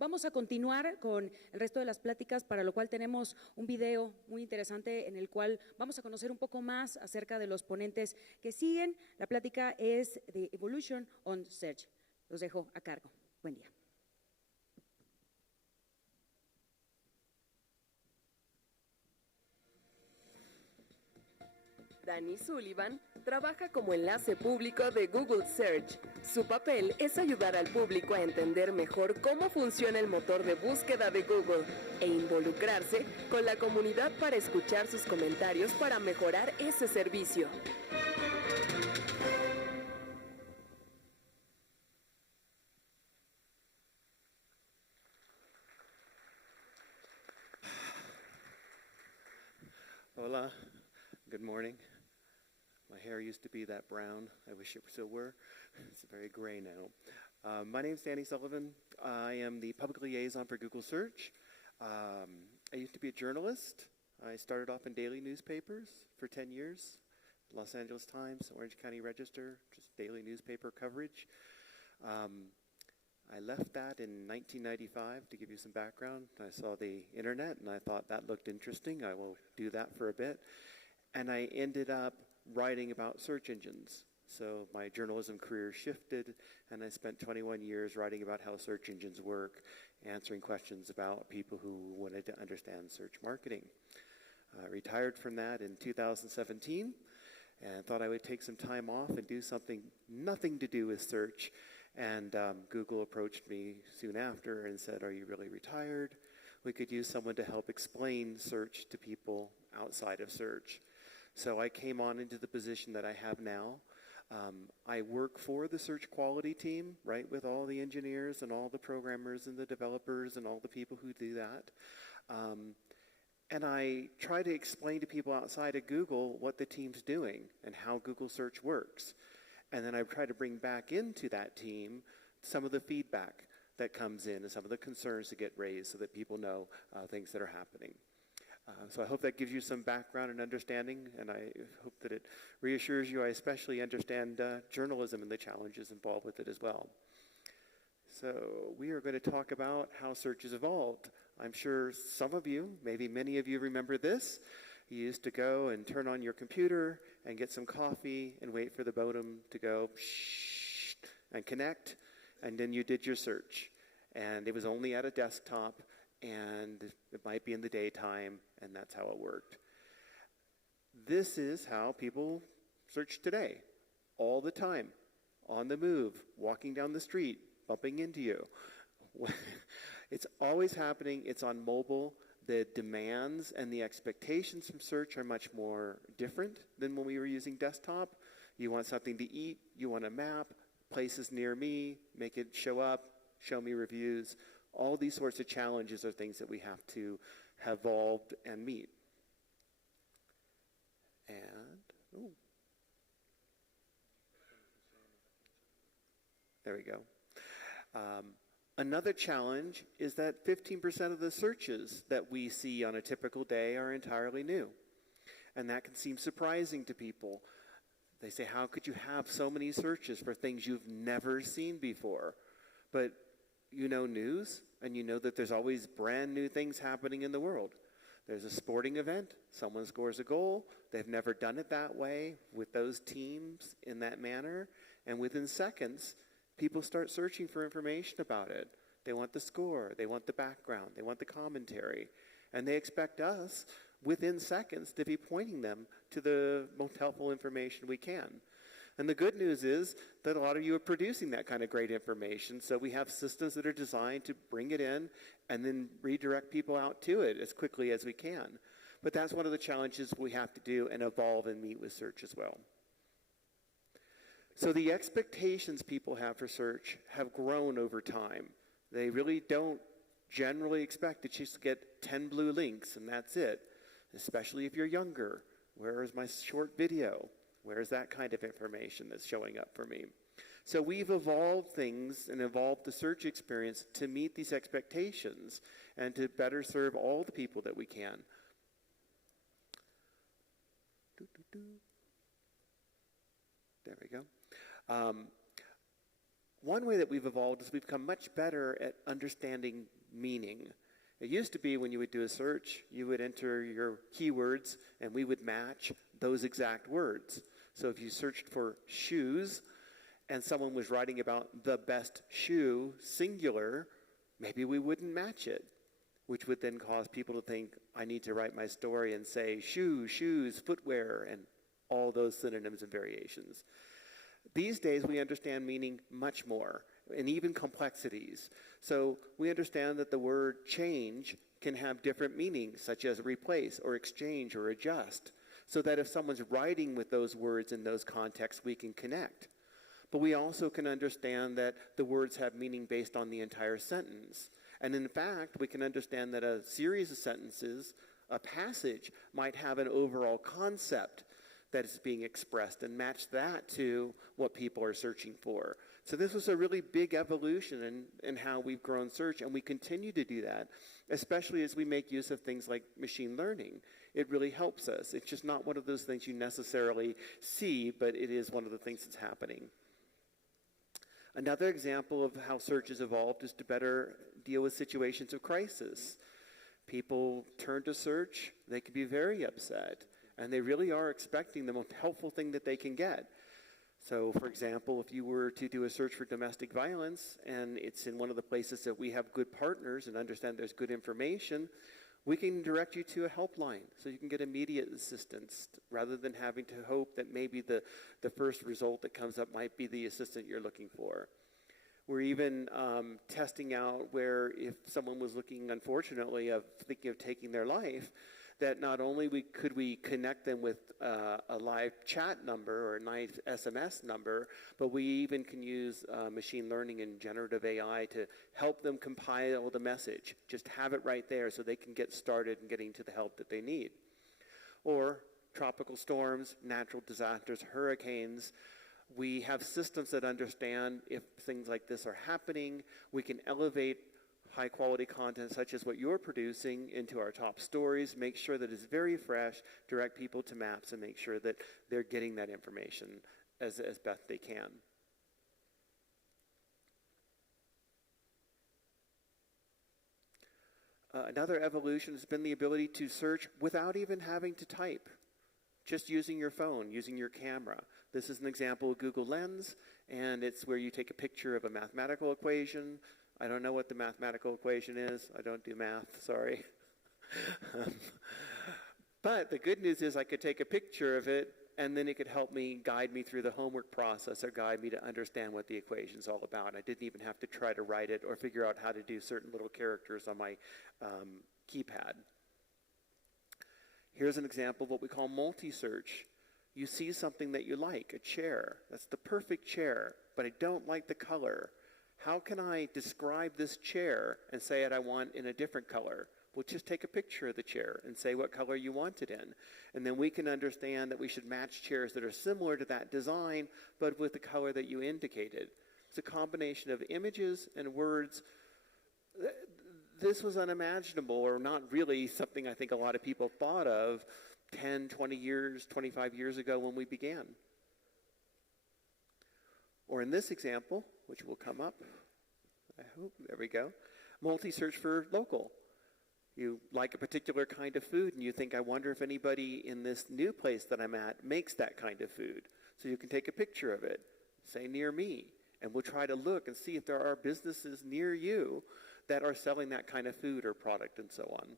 vamos a continuar con el resto de las pláticas, para lo cual tenemos un video muy interesante en el cual vamos a conocer un poco más acerca de los ponentes que siguen. La plática es de Evolution on Search. Los dejo a cargo. Buen día. Danny Sullivan trabaja como enlace público de Google Search. Su papel es ayudar al público a entender mejor cómo funciona el motor de búsqueda de Google e involucrarse con la comunidad para escuchar sus comentarios para mejorar ese servicio. Hola, good morning. My hair used to be that brown. I wish it still were. It's very gray now. My name is Danny Sullivan. I am the public liaison for Google Search. I used to be a journalist. I started off in daily newspapers for 10 years. Los Angeles Times, Orange County Register, just daily newspaper coverage. I left that in 1995 to give you some background. I saw the internet and I thought that looked interesting. I will do that for a bit. And I ended up writing about search engines. So my journalism career shifted and I spent 21 years writing about how search engines work, answering questions about people who wanted to understand search marketing. I retired from that in 2017 and thought I would take some time off and do something nothing to do with search. And Google approached me soon after and said, "Are you really retired? We could use someone to help explain search to people outside of search." So I came on into the position that I have now. I work for the search quality team, right, with all the engineers and all the programmers and the developers and all the people who do that. And I try to explain to people outside of Google what the team's doing and how Google Search works. And then I try to bring back into that team some of the feedback that comes in and some of the concerns that get raised so that people know things that are happening. So I hope that gives you some background and understanding, and I hope that it reassures you I especially understand journalism and the challenges involved with it as well. So we are going to talk about how search has evolved. I'm sure some of you, maybe many of you, remember this. You used to go and turn on your computer and get some coffee and wait for the modem to go shh and connect, and then you did your search. And it was only at a desktop, and it might be in the daytime, and that's how it worked. This is how people search today, all the time, on the move, walking down the street, bumping into you. It's always happening. It's on mobile. The demands and the expectations from search are much more different than when we were using desktop. You want something to eat, you want a map, places near me, make it show up, show me reviews. All these sorts of challenges are things that we have to have evolved and meet. And, there we go. Another challenge is that 15% of the searches that we see on a typical day are entirely new. And that can seem surprising to people. They say, how could you have so many searches for things you've never seen before? But you know news, and you know that there's always brand new things happening in the world. There's a sporting event, someone scores a goal, they've never done it that way with those teams in that manner, and within seconds, people start searching for information about it. They want the score, they want the background, they want the commentary, and they expect us, within seconds, to be pointing them to the most helpful information we can. And the good news is that a lot of you are producing that kind of great information, so we have systems that are designed to bring it in and then redirect people out to it as quickly as we can. But that's one of the challenges we have to do and evolve and meet with search as well. So the expectations people have for search have grown over time. They really don't generally expect to just get 10 blue links and that's it, especially if you're younger. Where is my short video? Where is that kind of information that's showing up for me? So we've evolved things and evolved the search experience to meet these expectations and to better serve all the people that we can. There we go. One way that we've evolved is we've become much better at understanding meaning. It used to be when you would do a search, you would enter your keywords and we would match those exact words. So if you searched for shoes and someone was writing about the best shoe, singular, maybe we wouldn't match it, which would then cause people to think, I need to write my story and say shoes, footwear, and all those synonyms and variations. These days, we understand meaning much more, and even complexities. So we understand that the word change can have different meanings, such as replace or exchange or adjust, so that if someone's writing with those words in those contexts, we can connect. But we also can understand that the words have meaning based on the entire sentence. And in fact, we can understand that a series of sentences, a passage, might have an overall concept that is being expressed and match that to what people are searching for. So this was a really big evolution in how we've grown search, and we continue to do that, especially as we make use of things like machine learning. It really helps us. It's just not one of those things you necessarily see, but it is one of the things that's happening. Another example of how search has evolved is to better deal with situations of crisis. People turn to search, they can be very upset, and they really are expecting the most helpful thing that they can get. So, for example, if you were to do a search for domestic violence, and it's in one of the places that we have good partners and understand there's good information, we can direct you to a helpline so you can get immediate assistance rather than having to hope that maybe the first result that comes up might be the assistant you're looking for. We're even testing out where if someone was looking, unfortunately, of thinking of taking their life, that not only could we connect them with a live chat number or a live SMS number, but we even can use machine learning and generative AI to help them compile the message. Just have it right there so they can get started in getting to the help that they need. Or tropical storms, natural disasters, hurricanes. We have systems that understand if things like this are happening. We can elevate high-quality content such as what you're producing into our top stories, make sure that it's very fresh, direct people to maps, and make sure that they're getting that information as best they can. Another evolution has been the ability to search without even having to type, just using your phone, using your camera. This is an example of Google Lens, and it's where you take a picture of a mathematical equation. I don't know what the mathematical equation is. I don't do math, sorry. But the good news is I could take a picture of it, and then it could help me, guide me through the homework process or guide me to understand what the equation's all about. I didn't even have to try to write it or figure out how to do certain little characters on my keypad. Here's an example of what we call multi-search. You see something that you like, a chair. That's the perfect chair, but I don't like the color. How can I describe this chair and say it I want in a different color? Well, just take a picture of the chair and say what color you want it in. And then we can understand that we should match chairs that are similar to that design, but with the color that you indicated. It's a combination of images and words. This was unimaginable, or not really something I think a lot of people thought of 10, 20 years, 25 years ago when we began. Or in this example, which will come up, I hope, there we go, multi-search for local. You like a particular kind of food, and you think, I wonder if anybody in this new place that I'm at makes that kind of food. So you can take a picture of it, say near me, and we'll try to look and see if there are businesses near you that are selling that kind of food or product and so on.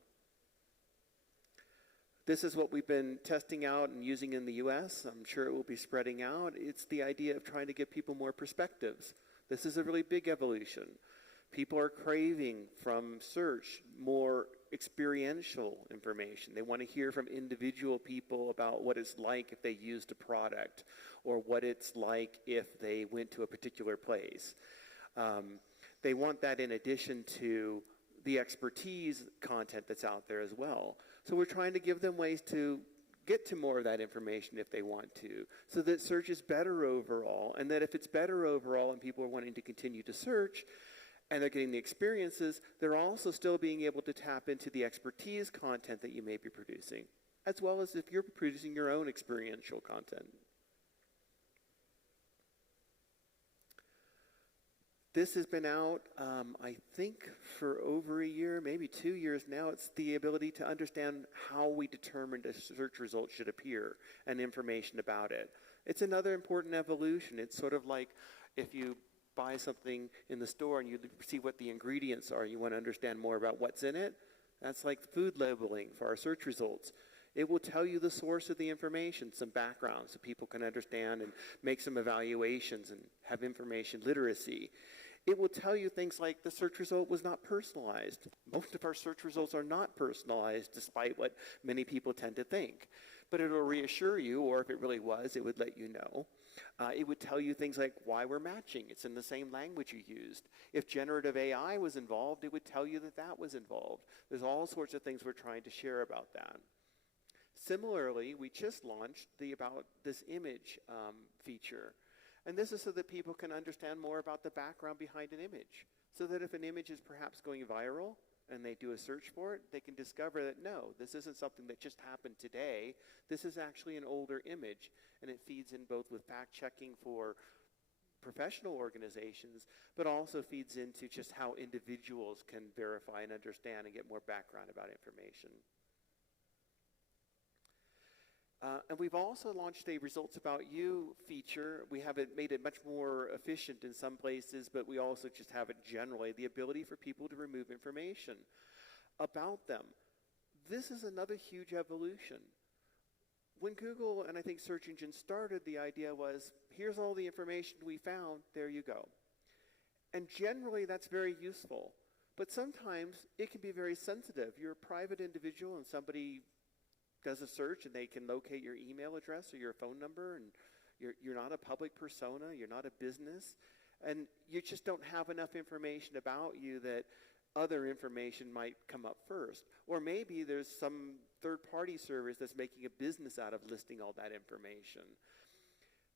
This is what we've been testing out and using in the US. I'm sure it will be spreading out. It's the idea of trying to give people more perspectives. This is a really big evolution. People are craving from search more experiential information. They want to hear from individual people about what it's like if they used a product or what it's like if they went to a particular place. They want that in addition to the expertise content that's out there as well. So we're trying to give them ways to get to more of that information if they want to, so that search is better overall, and that if it's better overall and people are wanting to continue to search and they're getting the experiences, they're also still being able to tap into the expertise content that you may be producing, as well as if you're producing your own experiential content. This has been out, I think, for over a year, maybe 2 years now. It's the ability to understand how we determined a search result should appear and information about it. It's another important evolution. It's sort of like if you buy something in the store and you see what the ingredients are, you want to understand more about what's in it. That's like food labeling for our search results. It will tell you the source of the information, some background, so people can understand and make some evaluations and have information literacy. It will tell you things like the search result was not personalized. Most of our search results are not personalized, despite what many people tend to think. But it will reassure you, or if it really was, it would let you know. It would tell you things like why we're matching. It's in the same language you used. If generative AI was involved, it would tell you that that was involved. There's all sorts of things we're trying to share about that. Similarly, we just launched the About This Image feature. And this is so that people can understand more about the background behind an image. So that if an image is perhaps going viral and they do a search for it, they can discover that no, this isn't something that just happened today. This is actually an older image. And it feeds in both with fact-checking for professional organizations, but also feeds into just how individuals can verify and understand and get more background about information. And we've also launched a Results About You feature. We have made it much more efficient in some places, but we also just have it generally, the ability for people to remove information about them. This is another huge evolution. When Google and I think search engines started, the idea was, here's all the information we found, there you go. And generally that's very useful, but sometimes it can be very sensitive. You're a private individual and somebody does a search and they can locate your email address or your phone number, and you're not a public persona, you're not a business, and you just don't have enough information about you that other information might come up first. Or maybe there's some third-party service that's making a business out of listing all that information.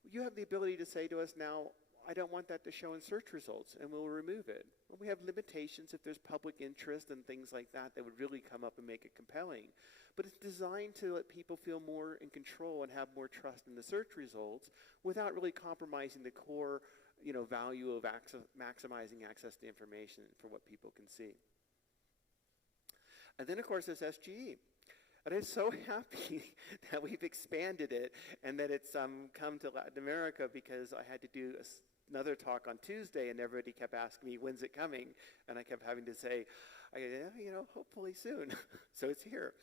You have the ability to say to us now, I don't want that to show in search results, and we'll remove it. Well, we have limitations if there's public interest and things like that that would really come up and make it compelling. But it's designed to let people feel more in control and have more trust in the search results without really compromising the core, value of maximizing access to information for what people can see. And then, of course, there's SGE. And I'm so happy that we've expanded it and that it's come to Latin America, because I had to do another talk on Tuesday and everybody kept asking me, when's it coming? And I kept having to say, hopefully soon. So it's here.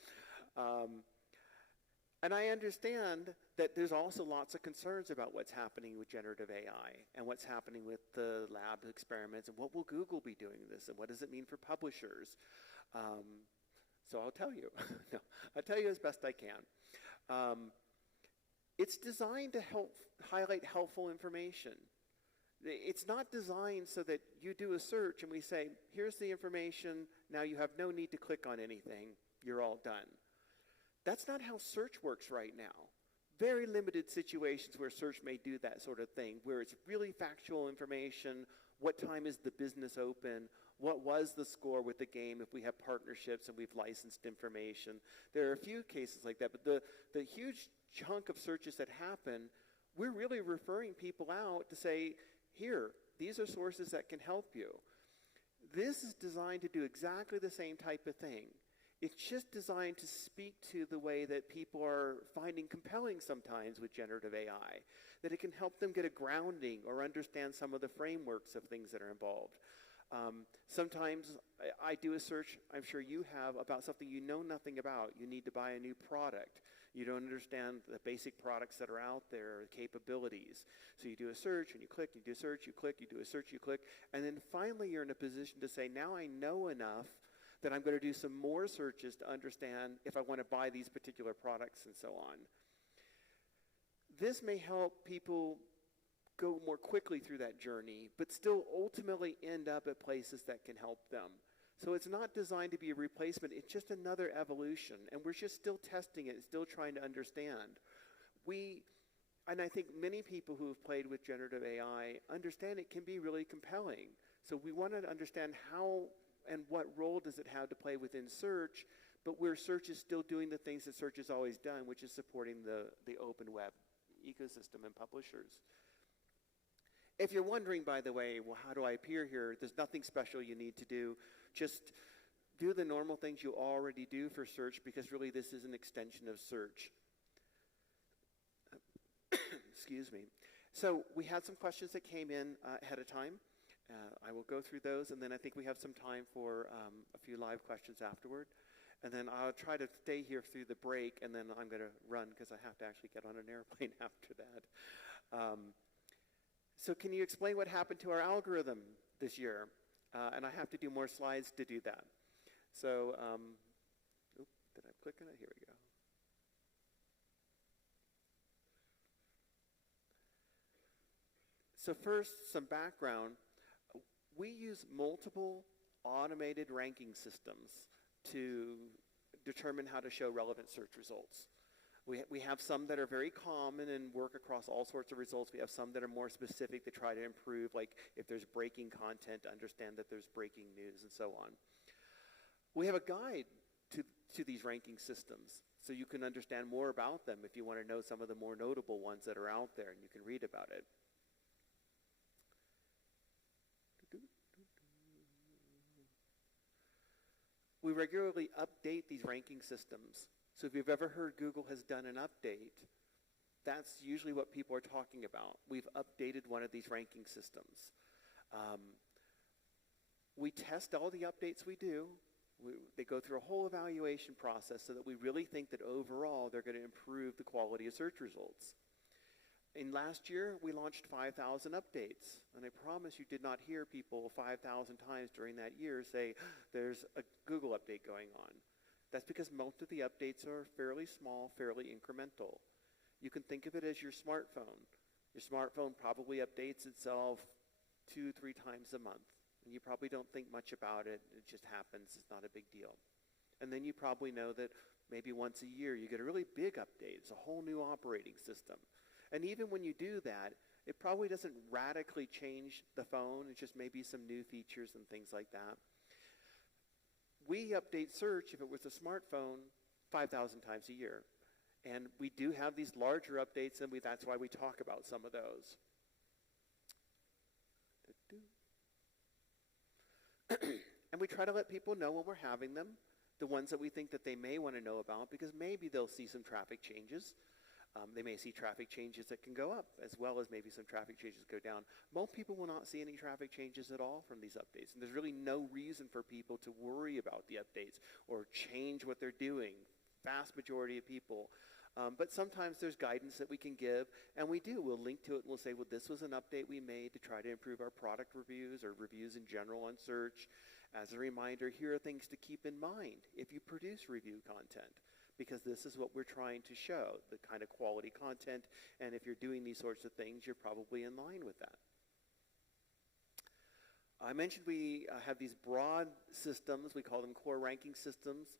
And I understand that there's also lots of concerns about what's happening with generative AI and what's happening with the lab experiments and what will Google be doing this and what does it mean for publishers. So I'll tell you. No, I'll tell you as best I can. It's designed to highlight helpful information. It's not designed so that you do a search and we say, here's the information, now you have no need to click on anything, you're all done. That's not how search works right now. Very limited situations where search may do that sort of thing, where it's really factual information, what time is the business open, what was the score with the game if we have partnerships and we've licensed information. There are a few cases like that, but the huge chunk of searches that happen, we're really referring people out to say, here, these are sources that can help you. This is designed to do exactly the same type of thing. It's just designed to speak to the way that people are finding compelling sometimes with generative AI, that it can help them get a grounding or understand some of the frameworks of things that are involved. Sometimes I do a search, I'm sure you have, about something you know nothing about. You need to buy a new product. You don't understand the basic products that are out there, capabilities. So you do a search and you click, you do a search, you click, you do a search, you click, and then finally you're in a position to say, now I know enough that I'm going to do some more searches to understand if I want to buy these particular products and so on. This may help people go more quickly through that journey, but still ultimately end up at places that can help them. So it's not designed to be a replacement, it's just another evolution, and we're just still testing it and still trying to understand. And I think many people who have played with generative AI understand it can be really compelling. So we want to understand how and what role does it have to play within search, but where search is still doing the things that search has always done, which is supporting the open web ecosystem and publishers. If you're wondering, by the way, well, how do I appear here? There's nothing special you need to do. Just do the normal things you already do for search, because really this is an extension of search. Excuse me. So we had some questions that came in ahead of time. I will go through those, and then I think we have some time for a few live questions afterward. And then I'll try to stay here through the break, and then I'm going to run because I have to actually get on an airplane after that. So can you explain what happened to our algorithm this year? And I have to do more slides to do that. So, did I click on it? Here we go. So first, some background. We use multiple automated ranking systems to determine how to show relevant search results. We have some that are very common and work across all sorts of results. We have some that are more specific to try to improve, like if there's breaking content, to understand that there's breaking news and so on. We have a guide to these ranking systems, so you can understand more about them if you want to know some of the more notable ones that are out there, and you can read about it. We regularly update these ranking systems. So if you've ever heard Google has done an update, that's usually what people are talking about. We've updated one of these ranking systems. We test all the updates we do. They go through a whole evaluation process so that we really think that overall they're going to improve the quality of search results. In last year, we launched 5,000 updates, and I promise you did not hear people 5,000 times during that year say, there's a Google update going on. That's because most of the updates are fairly small, fairly incremental. You can think of it as your smartphone. Your smartphone probably updates itself 2-3 times a month, and you probably don't think much about it. It just happens. It's not a big deal. And then you probably know that maybe once a year you get a really big update. It's a whole new operating system. And even when you do that, it probably doesn't radically change the phone. It's just maybe some new features and things like that. We update search, if it was a smartphone, 5,000 times a year. And we do have these larger updates, and that's why we talk about some of those. And we try to let people know when we're having them, the ones that we think that they may want to know about, because maybe they'll see some traffic changes. They may see traffic changes that can go up, as well as maybe some traffic changes go down. Most people will not see any traffic changes at all from these updates, and there's really no reason for people to worry about the updates or change what they're doing. Vast majority of people. But sometimes there's guidance that we can give, and we do. We'll link to it, and we'll say, well, this was an update we made to try to improve our product reviews or reviews in general on search. As a reminder, here are things to keep in mind if you produce review content, because this is what we're trying to show, the kind of quality content, and if you're doing these sorts of things, you're probably in line with that. I mentioned we have these broad systems. We call them core ranking systems.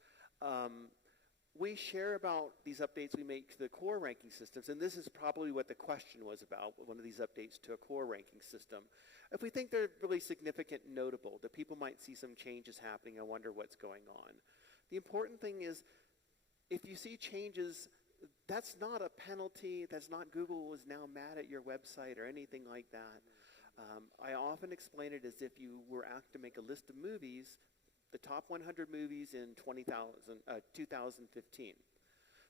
We share about these updates we make to the core ranking systems, and this is probably what the question was about, one of these updates to a core ranking system. If we think they're really significant and notable, that people might see some changes happening and wonder what's going on. The important thing is, if you see changes, that's not a penalty. That's not Google is now mad at your website or anything like that. I often explain it as if you were asked to make a list of movies, the top 100 movies in 2015.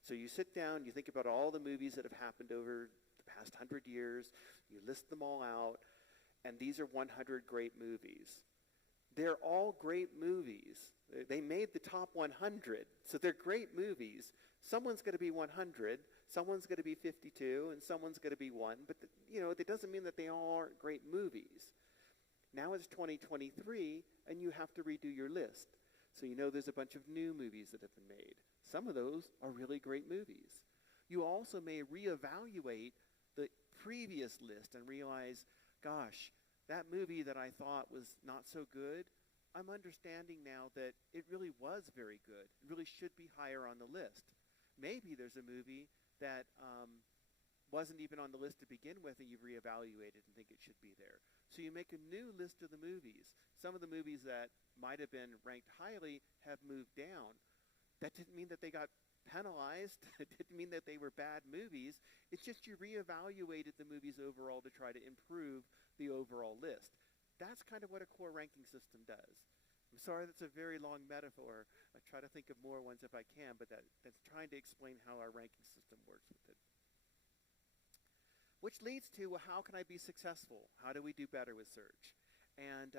So you sit down, you think about all the movies that have happened over the past 100 years, you list them all out, and these are 100 great movies. They're all great movies. They made the top 100, so they're great movies. Someone's going to be 100, someone's going to be 52, and someone's going to be 1, but it doesn't mean that they all aren't great movies. Now it's 2023, and you have to redo your list. So there's a bunch of new movies that have been made. Some of those are really great movies. You also may reevaluate the previous list and realize, gosh, that movie that I thought was not so good, I'm understanding now that it really was very good. It really should be higher on the list. Maybe there's a movie that wasn't even on the list to begin with, and you've reevaluated and think it should be there. So you make a new list of the movies. Some of the movies that might have been ranked highly have moved down. That didn't mean that they got penalized. It didn't mean that they were bad movies. It's just you reevaluated the movies overall to try to improve the overall list. That's kind of what a core ranking system does. I'm sorry that's a very long metaphor. I try to think of more ones if I can, but that's trying to explain how our ranking system works with it. Which leads to, well, how can I be successful? How do we do better with search? And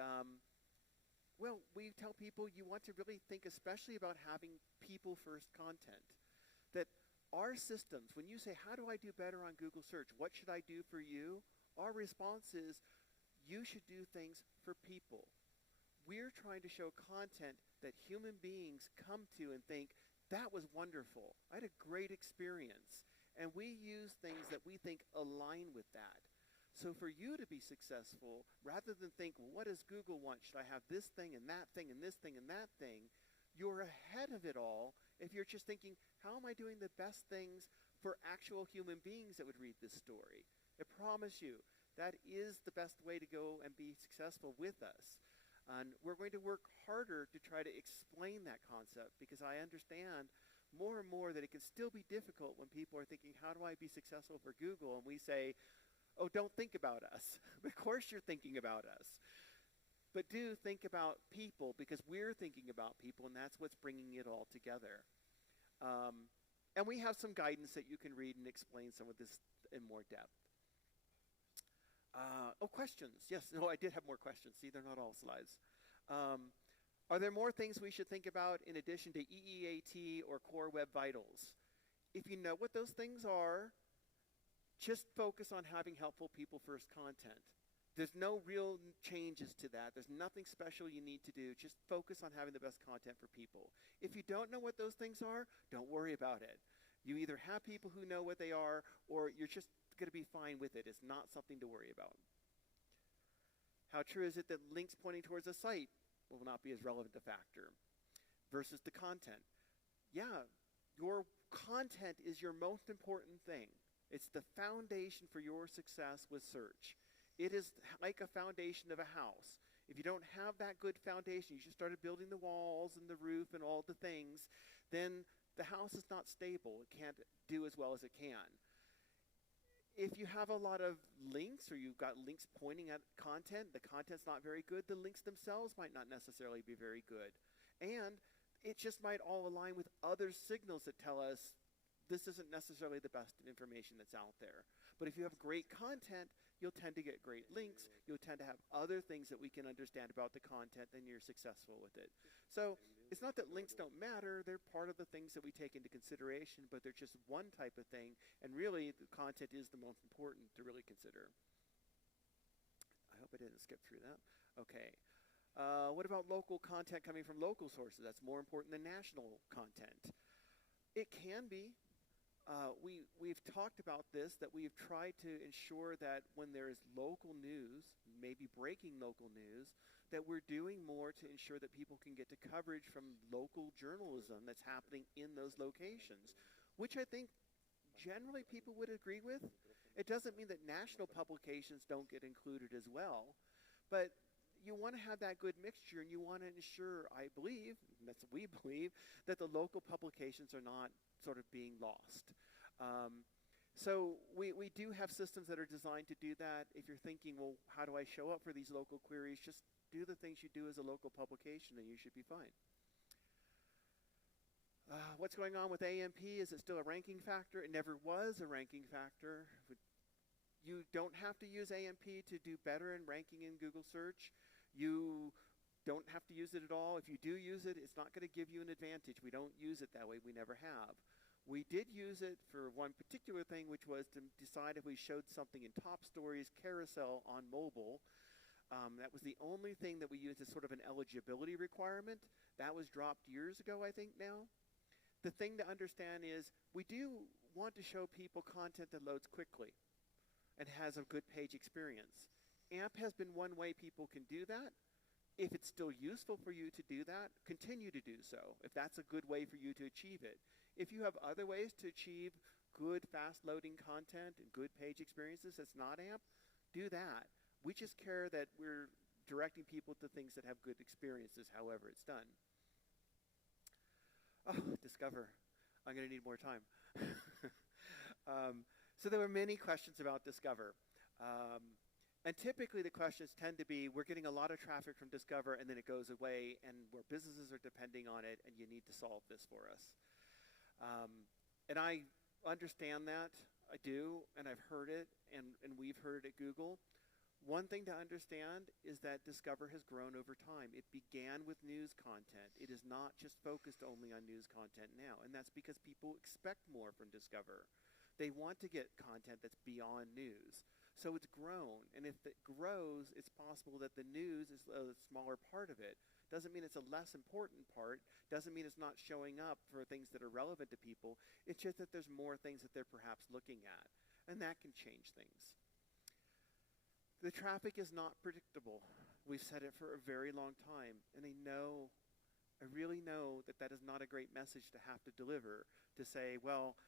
well, we tell people you want to really think especially about having people-first content. That our systems, when you say, how do I do better on Google search? What should I do for you? Our response is, you should do things for people. We're trying to show content that human beings come to and think, that was wonderful. I had a great experience. And we use things that we think align with that. So for you to be successful, rather than think, well, what does Google want? Should I have this thing and that thing and this thing and that thing? You're ahead of it all if you're just thinking, how am I doing the best things for actual human beings that would read this story? I promise you, that is the best way to go and be successful with us. And we're going to work harder to try to explain that concept, because I understand more and more that it can still be difficult when people are thinking, how do I be successful for Google? And we say, oh, don't think about us. Of course you're thinking about us. But do think about people, because we're thinking about people, and that's what's bringing it all together. And we have some guidance that you can read and explain some of this in more depth. Oh, questions. Yes, no, I did have more questions. See, they're not all slides. Are there more things we should think about in addition to EEAT or Core Web Vitals? If you know what those things are, just focus on having helpful people-first content. There's no real changes to that. There's nothing special you need to do. Just focus on having the best content for people. If you don't know what those things are, don't worry about it. You either have people who know what they are, or you're just going to be fine with it. It's not something to worry about. How true is it that links pointing towards a site will not be as relevant a factor versus the content? Yeah, your content is your most important thing. It's the foundation for your success with search. It is like a foundation of a house. If you don't have that good foundation, you just started building the walls and the roof and all the things, then the house is not stable. It can't do as well as it can. If you have a lot of links, or you've got links pointing at content, the content's not very good, the links themselves might not necessarily be very good. And it just might all align with other signals that tell us this isn't necessarily the best information that's out there. But if you have great content, you'll tend to get great links. You'll tend to have other things that we can understand about the content, and you're successful with it. So it's not that links don't matter. They're part of the things that we take into consideration, but they're just one type of thing. And really, the content is the most important to really consider. I hope I didn't skip through that. Okay. What about local content coming from local sources? That's more important than national content. It can be. We've talked about this, that we've tried to ensure that when there is local news, maybe breaking local news, that we're doing more to ensure that people can get to coverage from local journalism that's happening in those locations, which I think generally people would agree with. It doesn't mean that national publications don't get included as well, but you want to have that good mixture, and you want to ensure, I believe, and that's what we believe, that the local publications are not sort of being lost. So we do have systems that are designed to do that. If you're thinking, well, how do I show up for these local queries? Just do the things you do as a local publication, and you should be fine. What's going on with AMP? Is it still a ranking factor? It never was a ranking factor. You don't have to use AMP to do better in ranking in Google search. You don't have to use it at all. If you do use it, it's not going to give you an advantage. We don't use it that way. We never have. We did use it for one particular thing, which was to decide if we showed something in top stories carousel on mobile. That was the only thing that we used as sort of an eligibility requirement. That was dropped years ago, I think, now. The thing to understand is we do want to show people content that loads quickly and has a good page experience. AMP has been one way people can do that. If it's still useful for you to do that, continue to do so, if that's a good way for you to achieve it. If you have other ways to achieve good, fast-loading content and good page experiences that's not AMP, do that. We just care that we're directing people to things that have good experiences, however it's done. Oh, discuss Discover? I'm going to need more time. So there were many questions about Discover. And typically the questions tend to be, we're getting a lot of traffic from Discover and then it goes away and where businesses are depending on it and you need to solve this for us. And I understand that. I do, and I've heard it, and we've heard it at Google. One thing to understand is that Discover has grown over time. It began with news content. It is not just focused only on news content now, and that's because people expect more from Discover. They want to get content that's beyond news. So it's grown, and if it grows, it's possible that the news is a smaller part of it. Doesn't mean it's a less important part. Doesn't mean it's not showing up for things that are relevant to people. It's just that there's more things that they're perhaps looking at, and that can change things. The traffic is not predictable. We've said it for a very long time, and I really know that that is not a great message to have to deliver, to say, well,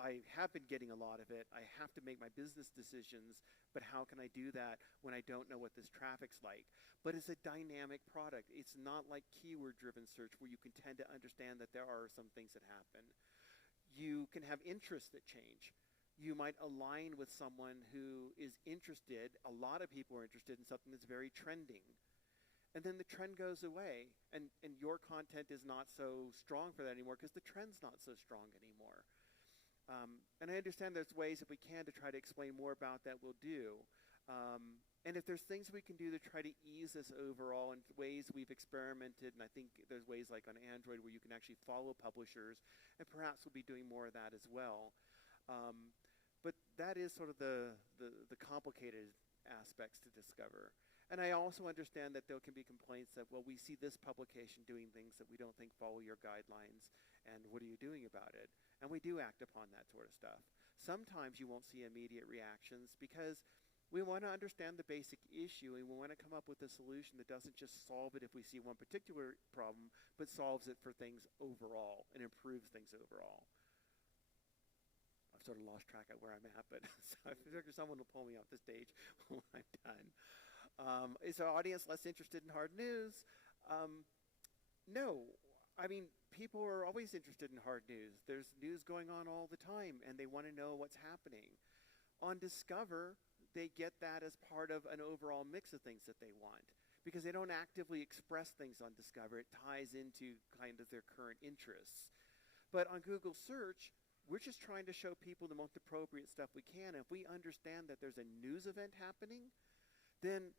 I have been getting a lot of it. I have to make my business decisions, but how can I do that when I don't know what this traffic's like? But it's a dynamic product. It's not like keyword-driven search where you can tend to understand that there are some things that happen. You can have interests that change. You might align with someone who is interested. A lot of people are interested in something that's very trending. And then the trend goes away, and your content is not so strong for that anymore because the trend's not so strong anymore. And I understand there's ways, if we can, to try to explain more about that, we'll do. And if there's things we can do to try to ease this overall, and ways we've experimented, and I think there's ways like on Android where you can actually follow publishers, and perhaps we'll be doing more of that as well. But that is sort of the complicated aspects to Discover. And I also understand that there can be complaints that, well, we see this publication doing things that we don't think follow your guidelines, and what are you doing about it? And we do act upon that sort of stuff. Sometimes you won't see immediate reactions because we want to understand the basic issue, and we want to come up with a solution that doesn't just solve it if we see one particular problem, but solves it for things overall and improves things overall. I've sort of lost track of where I'm at, but so I figure someone will pull me off the stage when I'm done. Is our audience less interested in hard news? No. I mean, people are always interested in hard news. There's news going on all the time, and they want to know what's happening. On Discover, they get that as part of an overall mix of things that they want, because they don't actively express things on Discover. It ties into kind of their current interests. But on Google Search, we're just trying to show people the most appropriate stuff we can. If we understand that there's a news event happening, then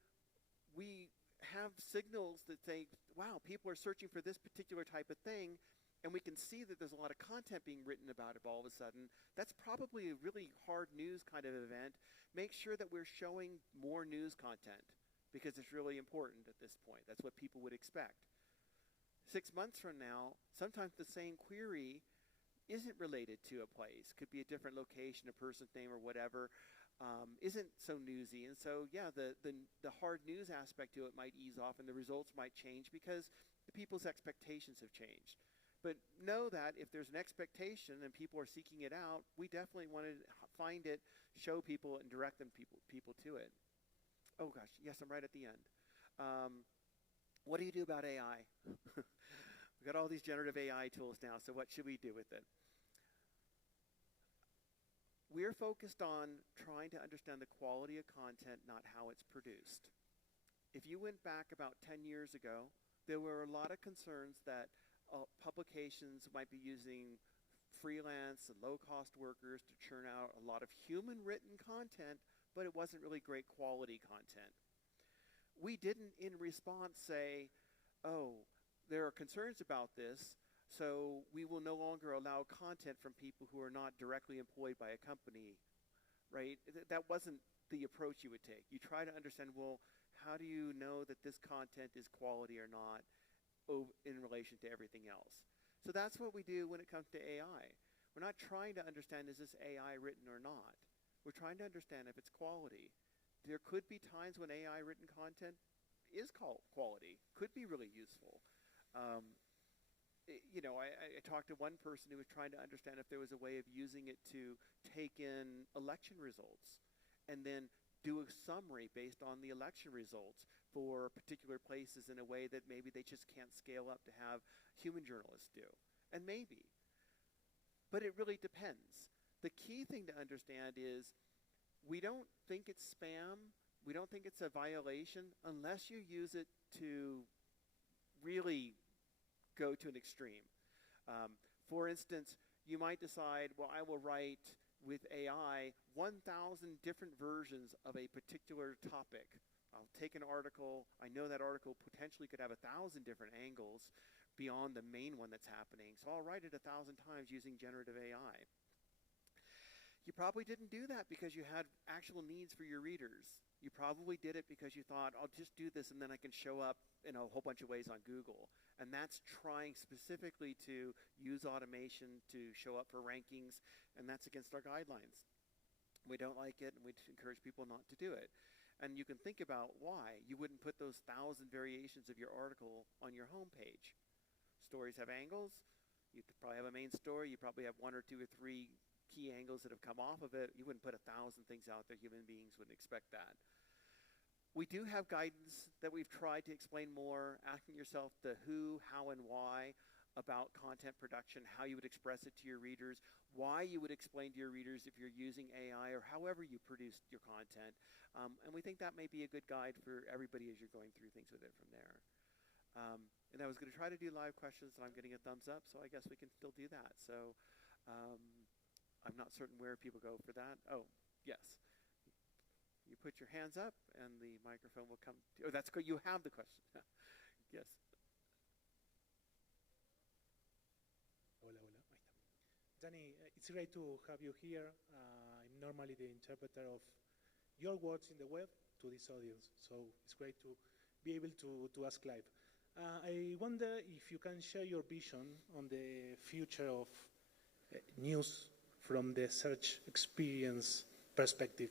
we have signals that say, wow, people are searching for this particular type of thing, and we can see that there's a lot of content being written about it all of a sudden. That's probably a really hard news kind of event. Make sure that we're showing more news content, because it's really important at this point. That's what people would expect. 6 months from now, sometimes the same query isn't related to a place. Could be a different location, a person's name, or whatever. Isn't so newsy. And so, yeah, the hard news aspect to it might ease off, and the results might change because the people's expectations have changed. But know that if there's an expectation and people are seeking it out, we definitely want to find it, show people, and direct them people to it. Oh, gosh. Yes, I'm right at the end. What do you do about AI? We've got all these generative AI tools now, so what should we do with it? We're focused on trying to understand the quality of content, not how it's produced. If you went back about 10 years ago, there were a lot of concerns that publications might be using freelance and low-cost workers to churn out a lot of human-written content, but it wasn't really great quality content. We didn't, in response, say, oh, there are concerns about this, so we will no longer allow content from people who are not directly employed by a company, right? That wasn't the approach you would take. You try to understand, well, how do you know that this content is quality or not in relation to everything else? So that's what we do when it comes to AI. We're not trying to understand, is this AI written or not? We're trying to understand if it's quality. There could be times when AI written content is quality, could be really useful. I talked to one person who was trying to understand if there was a way of using it to take in election results and then do a summary based on the election results for particular places in a way that maybe they just can't scale up to have human journalists do. And maybe. but it really depends. The key thing to understand is we don't think it's spam. We don't think it's a violation unless you use it to really go to an extreme. For instance, you might decide, well, I will write with AI 1,000 different versions of a particular topic. I'll take an article. I know that article potentially could have 1,000 different angles beyond the main one that's happening. So I'll write it 1,000 times using generative AI. You probably didn't do that because you had actual needs for your readers. You probably did it because you thought, I'll just do this and then I can show up in a whole bunch of ways on Google. And that's trying specifically to use automation to show up for rankings, and that's against our guidelines. We don't like it, and we encourage people not to do it. And you can think about why. You wouldn't put those 1,000 variations of your article on your homepage. Stories have angles. You probably have a main story. You probably have 1 or 2 or 3 key angles that have come off of it. You wouldn't put 1,000 things out there. Human beings wouldn't expect that. We do have guidance that we've tried to explain more, asking yourself the who, how, and why about content production, how you would express it to your readers, why you would explain to your readers if you're using AI or however you produce your content. And we think that may be a good guide for everybody as you're going through things with it from there. And I was going to try to do live questions, and I'm getting a thumbs up, so I guess we can still do that. So I'm not certain where people go for that. Oh, yes. You put your hands up, and the microphone will come. Oh, that's good. You have the question. Yes. Hola, hola. Ahí está. Danny, it's great to have you here. I'm normally the interpreter of your words in the web to this audience, so it's great to be able to ask live. I wonder if you can share your vision on the future of news from the search experience perspective.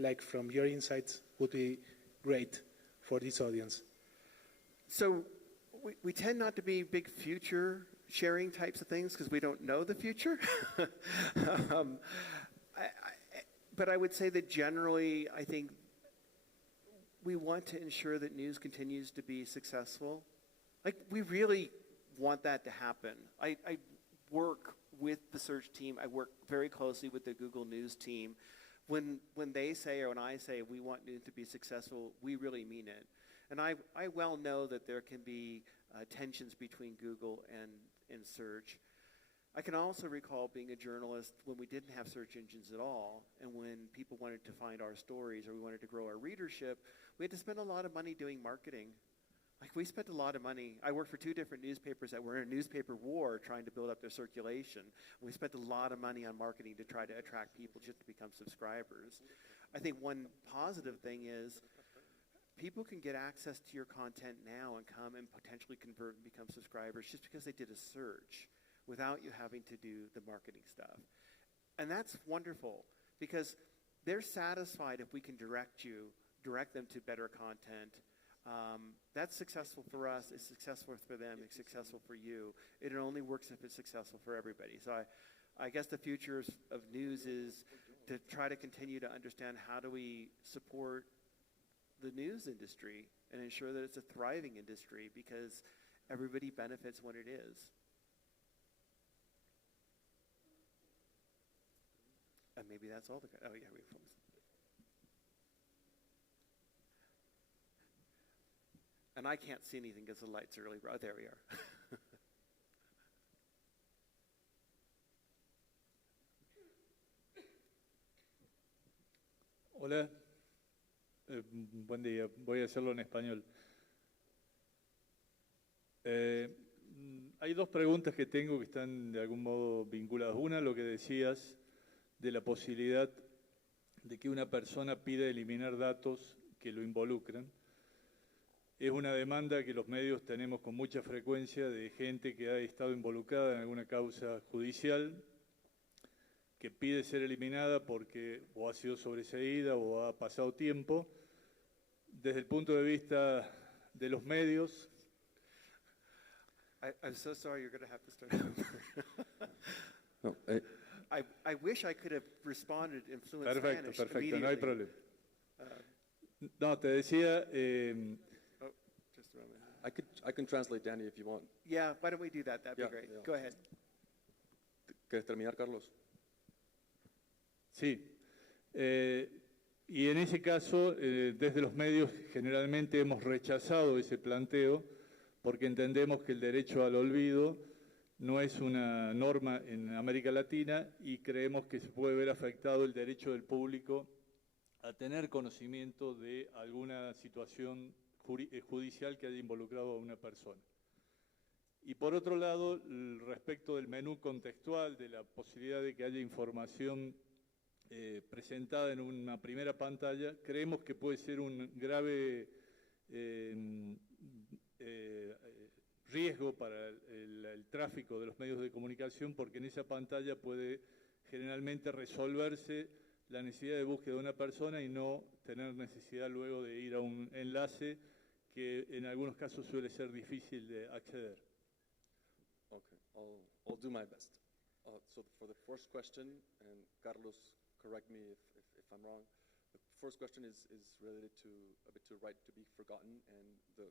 Like from your insights would be great for this audience. So we tend not to be big future sharing types of things because we don't know the future. But I would say that generally, I think we want to ensure that news continues to be successful. Like, we really want that to happen. I work with the search team. I work very closely with the Google News team. When they say, or when I say we want news to be successful, we really mean it. And I well know that there can be tensions between Google and search. I can also recall being a journalist when we didn't have search engines at all, and when people wanted to find our stories or we wanted to grow our readership, we had to spend a lot of money doing marketing. Like, we spent a lot of money. I worked for 2 different newspapers that were in a newspaper war trying to build up their circulation. We spent a lot of money on marketing to try to attract people just to become subscribers. I think one positive thing is people can get access to your content now and come and potentially convert and become subscribers just because they did a search without you having to do the marketing stuff. And that's wonderful because they're satisfied if we can direct them to better content. That's successful for us, it's successful for them, it's successful for you. It only works if it's successful for everybody. So I guess the future of news is to try to continue to understand how do we support the news industry and ensure that it's a thriving industry because everybody benefits when it is. And maybe that's all oh yeah, we folks. And I can't see anything because the lights are really bright. Oh, there we are. Hola, buen día. Voy a hacerlo en español. Hay 2 preguntas que tengo que están de algún modo vinculadas. Una, lo que decías de la posibilidad de que una persona pida eliminar datos que lo involucran. Es una demanda que los medios tenemos con mucha frecuencia de gente que ha estado involucrada en alguna causa judicial, que pide ser eliminada porque o ha sido sobreseída o ha pasado tiempo. Desde el punto de vista de los medios... I'm so sorry, you're going to have to start over. No, I wish I could have responded in fluent Spanish. Perfecto, no hay problema. No, te decía... Just a moment. I can translate, Danny, if you want. Yeah, why don't we do that? That'd be great. Yeah. Go ahead. ¿Quieres terminar, Carlos? Sí. Y en ese caso, desde los medios generalmente hemos rechazado ese planteo porque entendemos que el derecho al olvido no es una norma en América Latina y creemos que se puede ver afectado el derecho del público a tener conocimiento de alguna situación judicial que haya involucrado a una persona. Y por otro lado, respecto del menú contextual, de la posibilidad de que haya información presentada en una primera pantalla, creemos que puede ser un grave riesgo para el tráfico de los medios de comunicación, porque en esa pantalla puede generalmente resolverse la necesidad de búsqueda de una persona y no tener necesidad luego de ir a un enlace que en algunos casos suele ser difícil de acceder. Okay, I'll do my best. So for the first question, and Carlos, correct me if I'm wrong. The first question is related to a bit to right to be forgotten and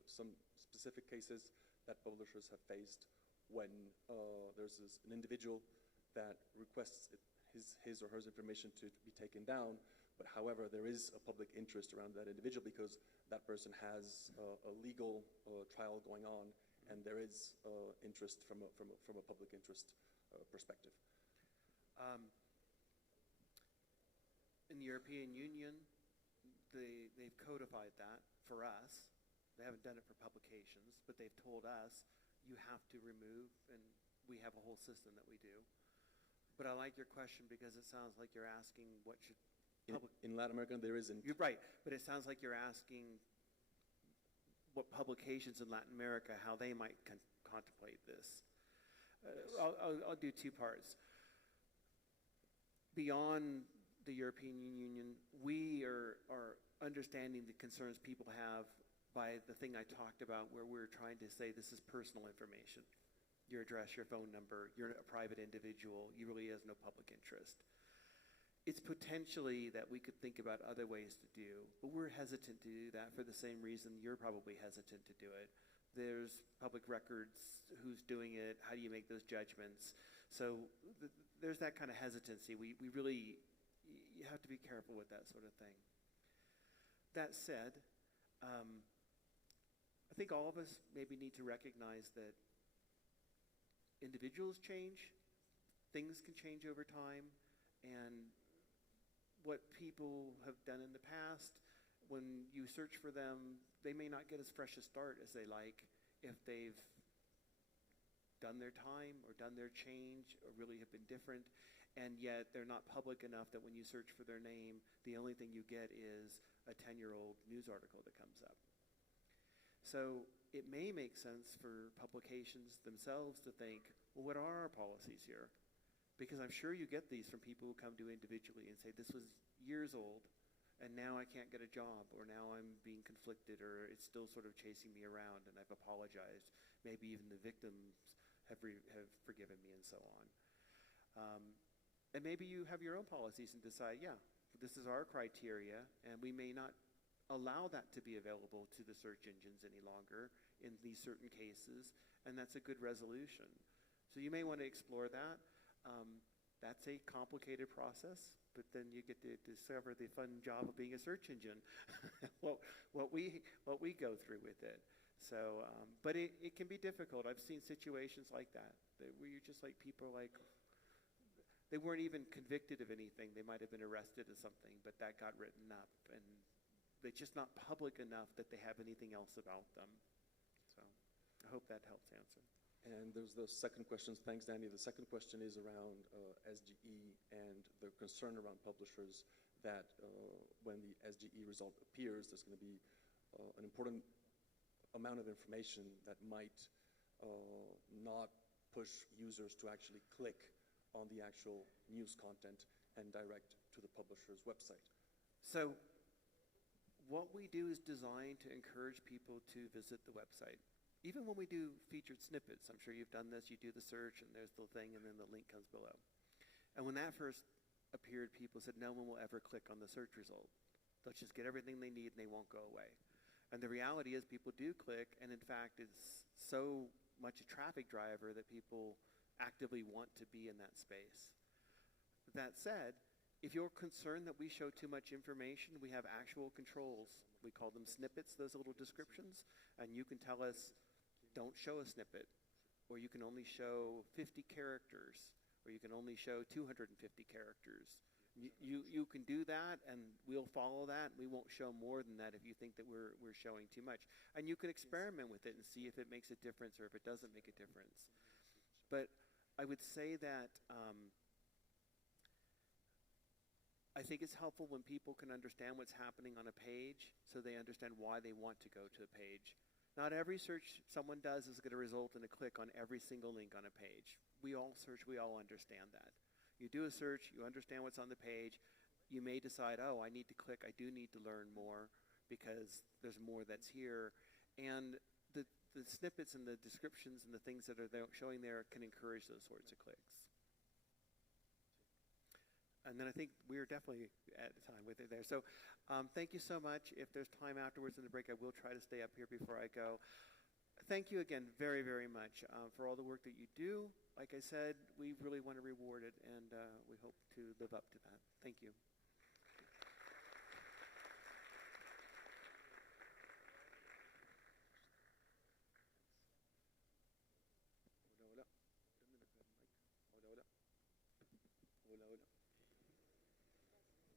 some specific cases that publishers have faced when there's an individual that requests his or her information to be taken down, but however there is a public interest around that individual because that person has a legal trial going on and there is interest from a public interest perspective. In the European Union, they've codified that for us. They haven't done it for publications, but they've told us you have to remove, and we have a whole system that we do. But I like your question because it sounds like you're asking what should in Latin America there isn't. You're right, but it sounds like you're asking what publications in Latin America, how they might contemplate this. Yes. I'll do two parts. Beyond the European Union, we are understanding the concerns people have by the thing I talked about where we're trying to say this is personal information. Your address, your phone number, you're a private individual, you really have no public interest. It's potentially that we could think about other ways to do, but we're hesitant to do that for the same reason you're probably hesitant to do it. There's public records, who's doing it, how do you make those judgments? So there's that kind of hesitancy. We really, you have to be careful with that sort of thing. That said, I think all of us maybe need to recognize that individuals change, things can change over time, and what people have done in the past, when you search for them, they may not get as fresh a start as they like if they've done their time or done their change or really have been different, and yet they're not public enough that when you search for their name, the only thing you get is a 10-year-old news article that comes up. So it may make sense for publications themselves to think, well, what are our policies here? Because I'm sure you get these from people who come to individually and say, this was years old, and now I can't get a job, or now I'm being conflicted, or it's still sort of chasing me around, and I've apologized. Maybe even the victims have forgiven me, and so on. And maybe you have your own policies and decide, yeah, this is our criteria, and we may not allow that to be available to the search engines any longer in these certain cases, and that's a good resolution. So you may want to explore that. That's a complicated process, but then you get to discover the fun job of being a search engine, what we go through with it. So, but it can be difficult. I've seen situations like that where you're just like people like, they weren't even convicted of anything. They might have been arrested or something, but that got written up, and they're just not public enough that they have anything else about them. So I hope that helps answer. And there's the second question. Thanks, Danny. The second question is around SGE and the concern around publishers that when the SGE result appears, there's going to be an important amount of information that might not push users to actually click on the actual news content and direct to the publisher's website. So what we do is designed to encourage people to visit the website. Even when we do featured snippets, I'm sure you've done this, you do the search and there's the thing and then the link comes below. And when that first appeared, people said, no one will ever click on the search result. They'll just get everything they need and they won't go away. And the reality is people do click, and in fact it's so much a traffic driver that people actively want to be in that space. That said, if you're concerned that we show too much information, we have actual controls. We call them snippets, those little descriptions, and you can tell us, don't show a snippet, or you can only show 50 characters, or you can only show 250 characters. You can do that, and we'll follow that. We won't show more than that if you think that we're showing too much. And you can experiment with it and see if it makes a difference or if it doesn't make a difference. But I would say that I think it's helpful when people can understand what's happening on a page so they understand why they want to go to a page. Not every search someone does is going to result in a click on every single link on a page. We all search, we all understand that. You do a search, you understand what's on the page, you may decide, oh, I need to click, I do need to learn more because there's more that's here. And the snippets and the descriptions and the things that are showing there can encourage those sorts of clicks. And then I think we're definitely at time with it there. So thank you so much. If there's time afterwards in the break, I will try to stay up here before I go. Thank you again very, very much for all the work that you do. Like I said, we really want to reward it, and we hope to live up to that. Thank you.